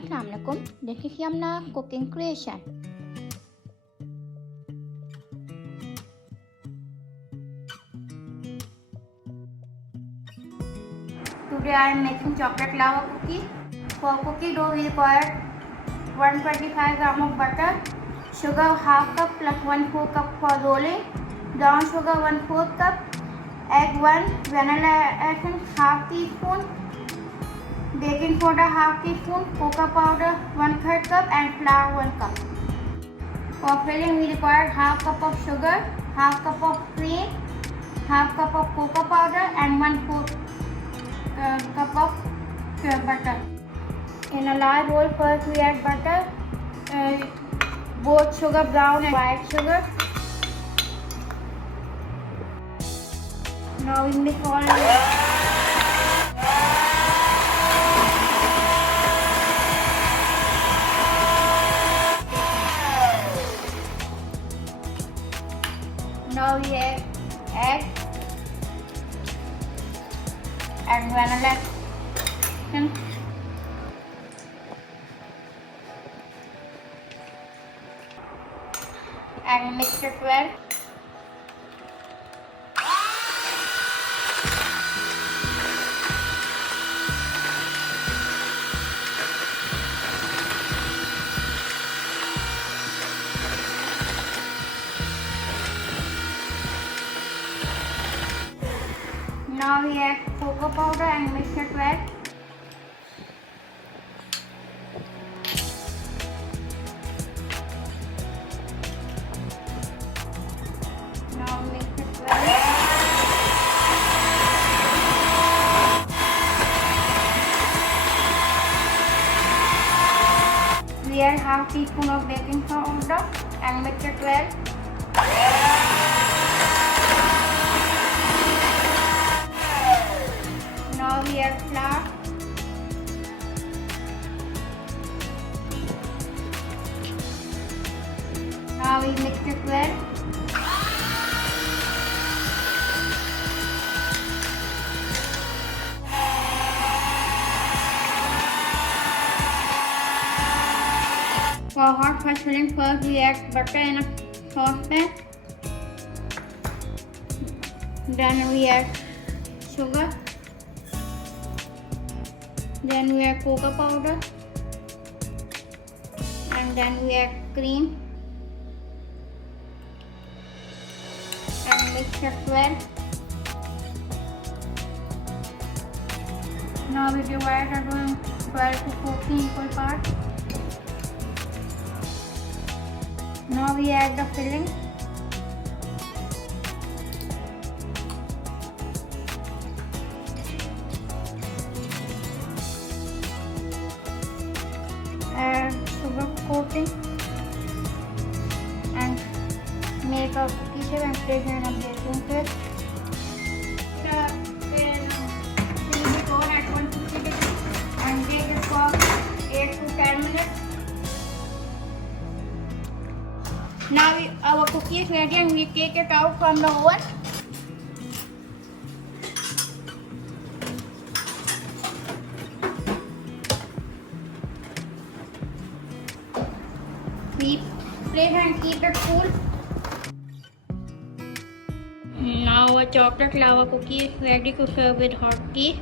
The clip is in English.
Assalamu alaikum. This is Yumna cooking creation. Today I am making chocolate lava cookie. For cookie dough we require 125 gram of butter, sugar half cup plus 1/4 cup for rolling, brown sugar 1/4 cup, egg 1, vanilla essence half teaspoon, baking soda half teaspoon, coca powder 1/3 cup and flour 1 cup. For filling we require half cup of sugar, half cup of cream, half cup of cocoa powder and 1/4 cup of butter. In a large bowl first we add butter, both sugar brown and white sugar. Now we mix all this. Now we add egg and vanilla essence. And mix it well. Now we add cocoa powder and mix it well. Now mix it well. We add half teaspoon of baking soda and mix it well. Now we add flour. Now we mix it well. For hot fudge filling, first we add butter in a saucepan. Then we add sugar. Then we add cocoa powder. And then we add cream. And mix it well. Now we divide it in 12 to 14 equal parts. Now we add the filling. Add sugar coating and make a cookie shape and place it in a baking tray. Preheat it on at 150 degrees and bake it for 8 to 10 minutes. Now our cookie is ready and we take it out from the oven. We place and keep it cool. Now our chocolate lava cookie is ready to serve with hot tea.